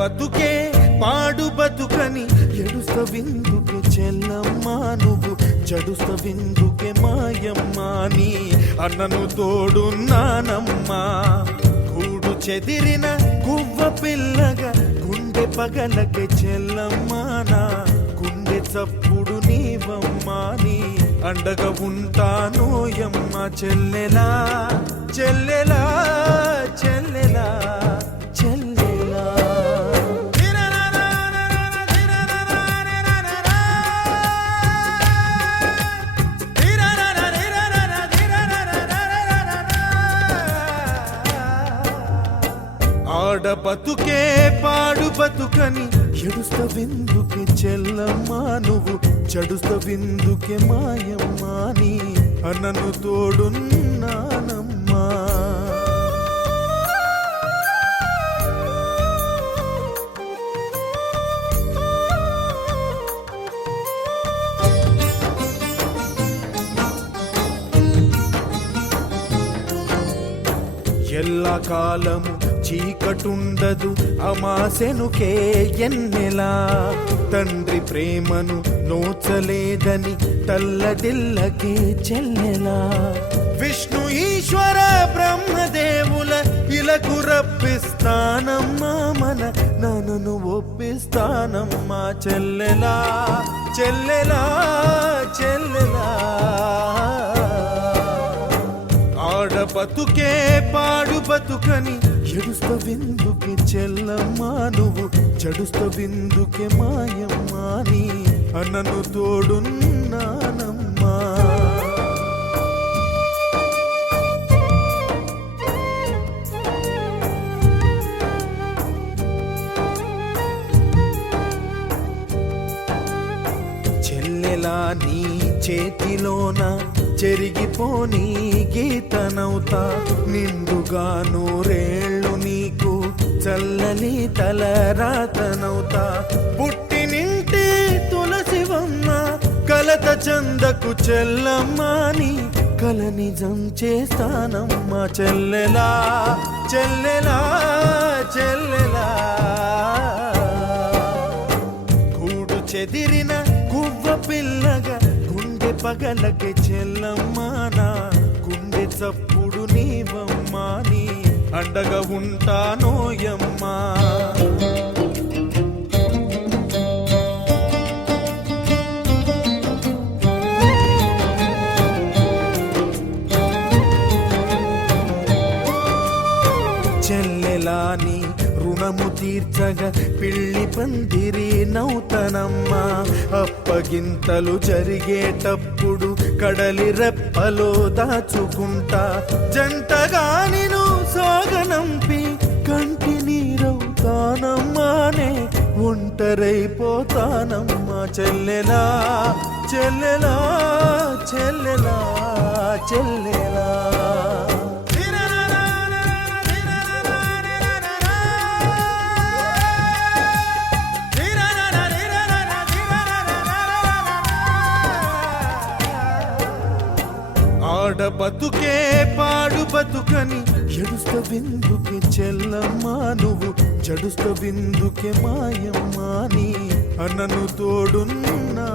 బతుకే పాడు బతుకని ఎడుస్తవిందుకే చెల్లమ్మా నువ్వు జడుస్తవిందుకే మాయమ్మా నీ అన్నను తోడున్నానమ్మా గూడు చెదిరిన గువ్వ పిల్లగా గుండె పగలకే చెల్లమ్మా నా గుండె చప్పుడు నీవమ్మా నీ అండగా ఉంటానోయమ్మా చెల్లెలా చెల్లెలా చెల్లెలా చెల్లెలా ఆడ బతుకే పాడు బతుకని ఎడుస్తవిందుకే చెల్లమ్మా నువ్వు చెడుస్తవిందుకే మాయమ్మా నీ అన్నను తోడున్నానమ్మా ఎల్లా కాలము చీకటుండదు అమాసెనుకే ఎన్నెలా తండ్రి ప్రేమను నోచలేదని తల్లడిల్లకే చెల్లెలా విష్ణు ఈశ్వర బ్రహ్మదేవుల ఇలకు రప్పిస్తానమ్మా మన నన్ను ఒప్పిస్తానమ్మా చెల్లెలా చెల్లెలా చెల్లెలా ఆడ బతుకే పాడు బతుకని ఎడుస్తవిందుకే చెల్లమ్మా నువ్వు చెడుస్తవిందుకే మాయమ్మా నీ అన్నను తోడున్నానమ్మా చెల్లెలా నీ చేతిలోన చెరిగిపోని గీతనవుతా నిండుగా నూరేళ్ళు నీకు చల్లని తలరాతనవుతా పుట్టినింటి తులసివమ్మ కలత చందకు చెల్లమ్మా నీ కల నిజం చేస్తానమ్మా చెల్లెలా చెల్లెలా చెల్లెలా గూడు చెదిరిన గువ్వ పిల్లగా పగలకే చెల్లమ్మా నా గుండె చప్పుడు నీవమ్మా నీ అండగా ఉంటానోయమ్మా చెల్లెలా నీ రుణము తీర్చగా పిల్లి పందిరి నౌతనమ్మా అప్పగింతలు జరిగేటప్పుడు కడలి రెప్పలో దాచుకుంటా జంటగా నిను సాగనంపి కంటి నీరవుతానమ్మానే ఒంటరైపోతానమ్మా చెల్లెలా చెల్లెలా చెల్లెలా చెల్లెలా ఆడ బతుకే పాడు బతుకని ఎడుస్తవిందుకే చెల్లమ్మా నువ్వు జడుస్తవిందుకే మాయమ్మా నీ అన్నను తోడున్నా